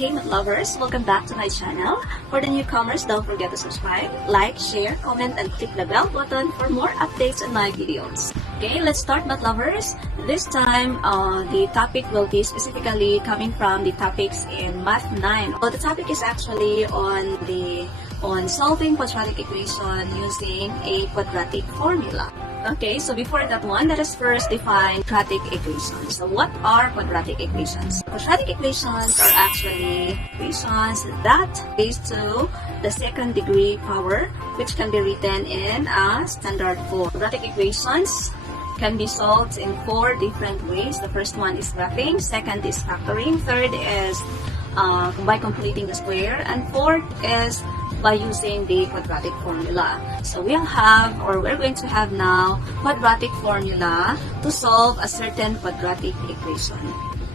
Hey lovers, welcome back to my channel. For the newcomers, don't forget to subscribe, like, share, comment, and click the bell button for more updates on my videos. Okay, let's start math lovers. This time, the topic will be specifically coming from the topics in Math 9. So the topic is actually on solving quadratic equation using a quadratic formula. Okay, so before that one, let us first define quadratic equations. So what are quadratic equations? Quadratic equations are actually equations that raise to the second degree power, which can be written in a standard form. Quadratic equations can be solved in 4 different ways. The first one is graphing, second is factoring, third is by completing the square, and fourth is by using the quadratic formula. So we're going to have now quadratic formula to solve a certain quadratic equation.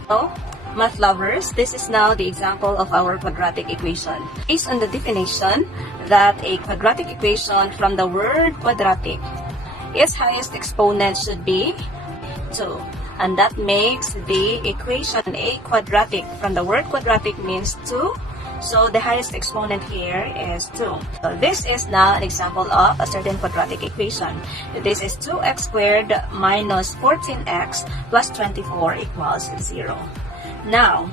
So, math lovers, this is now the example of our quadratic equation. Based on the definition that a quadratic equation from the word quadratic, its highest exponent should be 2. And that makes the equation a quadratic. From the word quadratic means 2. So the highest exponent here is 2. So this is now an example of a certain quadratic equation. This is 2x squared minus 14x plus 24 equals 0. Now,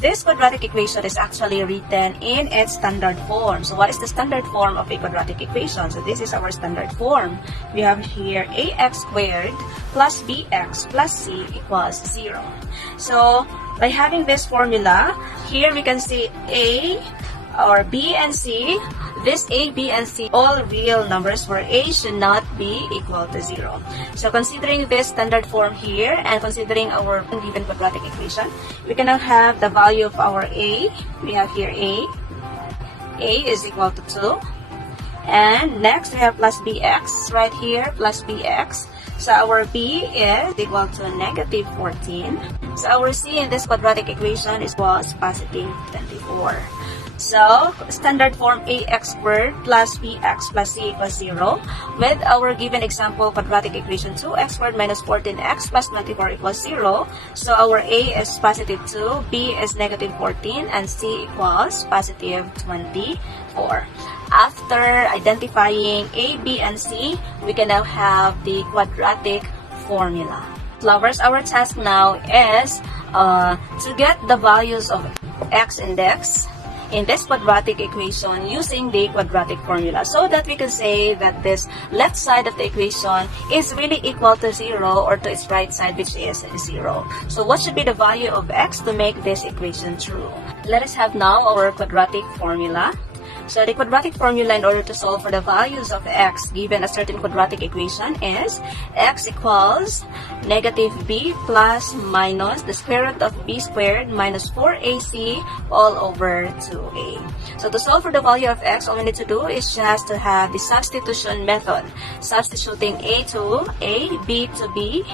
this quadratic equation is actually written in its standard form. So what is the standard form of a quadratic equation? So this is our standard form. We have here ax squared plus bx plus c equals 0. So by having this formula, here we can see a or b and c. This a, b, and c, all real numbers where a should not be equal to 0. So considering this standard form here and considering our given quadratic equation, we can now have the value of our a. We have here a is equal to 2. And next we have plus bx right here, plus bx. So our b is equal to negative 14. So our c in this quadratic equation was positive 24. So, standard form ax squared plus bx plus c equals 0. With our given example quadratic equation 2x squared minus 14x plus 24 equals 0. So, our a is positive 2, b is negative 14, and c equals positive 24. After identifying a, b, and c, we can now have the quadratic formula. Lovers, our task now is to get the values of x index in this quadratic equation using the quadratic formula, so that we can say that this left side of the equation is really equal to 0 or to its right side, which is 0. So what should be the value of x to make this equation true? Let us have now our quadratic formula. So the quadratic formula in order to solve for the values of x given a certain quadratic equation is x equals negative b plus minus the square root of b squared minus 4ac all over 2a. So to solve for the value of x, all we need to do is just to have the substitution method. Substituting a to a, b to b,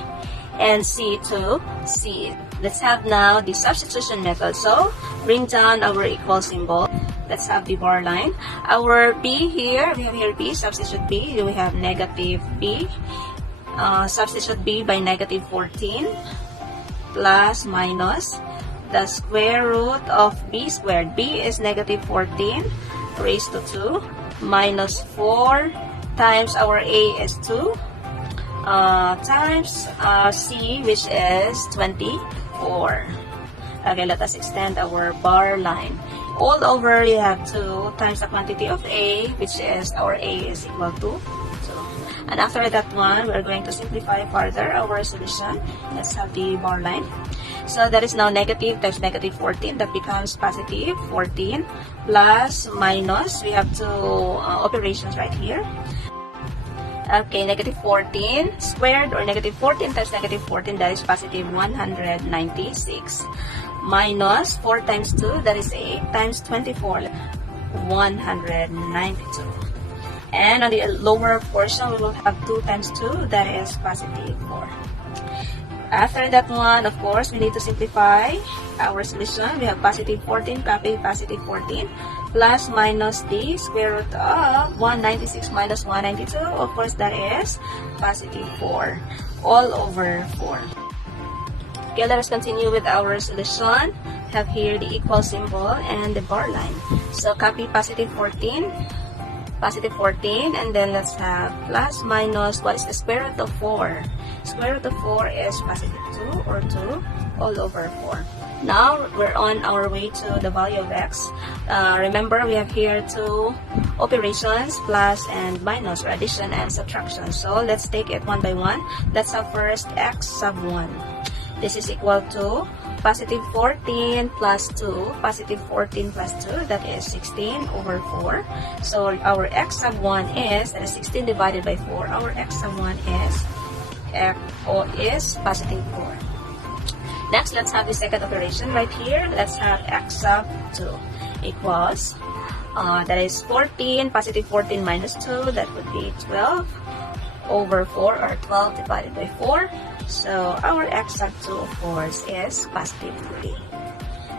and c to c. Let's have now the substitution method. So bring down our equal symbol. Let's have the bar line. Our b here, we have here b, substitute b. We have negative b. Substitute b by negative 14 plus minus the square root of b squared. B is negative 14 raised to 2 minus 4 times our a is 2 times c, which is 24. Okay, let us extend our bar line. All over, you have 2 times the quantity of a, which is our a is equal to 2. And after that one, we're going to simplify further our solution. Let's have the bar line. So that is now negative times negative 14. That becomes positive 14 plus minus. We have 2 operations right here. Okay, negative 14 squared or negative 14 times negative 14, that is positive 196. Minus 4 times 2, that is 8 times 24, 192. And on the lower portion, we will have 2 times 2, that is positive 4. After that one, of course, we need to simplify our solution. We have positive 14, copy positive 14, plus minus the square root of 196 minus 192. Of course, that is positive 4, all over 4. Okay, let us continue with our solution. have here the equal symbol and the bar line. So copy positive 14, and then let's have plus minus, what is the square root of 4? Square root of 4 is positive 2 or 2 all over 4. Now we're on our way to the value of x. Remember, we have here two operations, plus and minus, or addition and subtraction. So let's take it one by one. Let's have first x sub 1. This is equal to positive 14 plus 2, positive 14 plus 2, that is 16 over 4. So our x sub 1 is, that is 16 divided by 4, our x sub 1 is positive 4. Next, let's have the second operation right here. Let's have x sub 2 equals, that is 14, positive 14 minus 2, that would be 12 over 4, or 12 divided by 4. So our x sub 2, of course, is positive 3.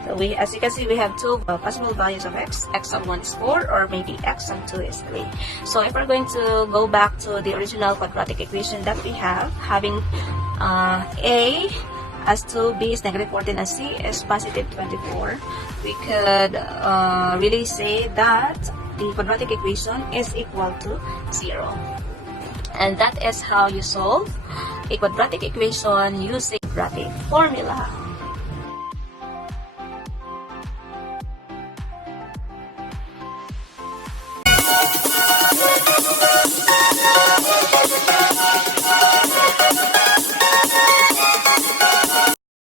So as you can see, we have two possible values of x. X sub 1 is 4, or maybe x sub 2 is 3. So if we're going to go back to the original quadratic equation that we have, having a as 2, b is negative 14, and c is positive 24, we could really say that the quadratic equation is equal to 0. And that is how you solve a quadratic equation using quadratic formula.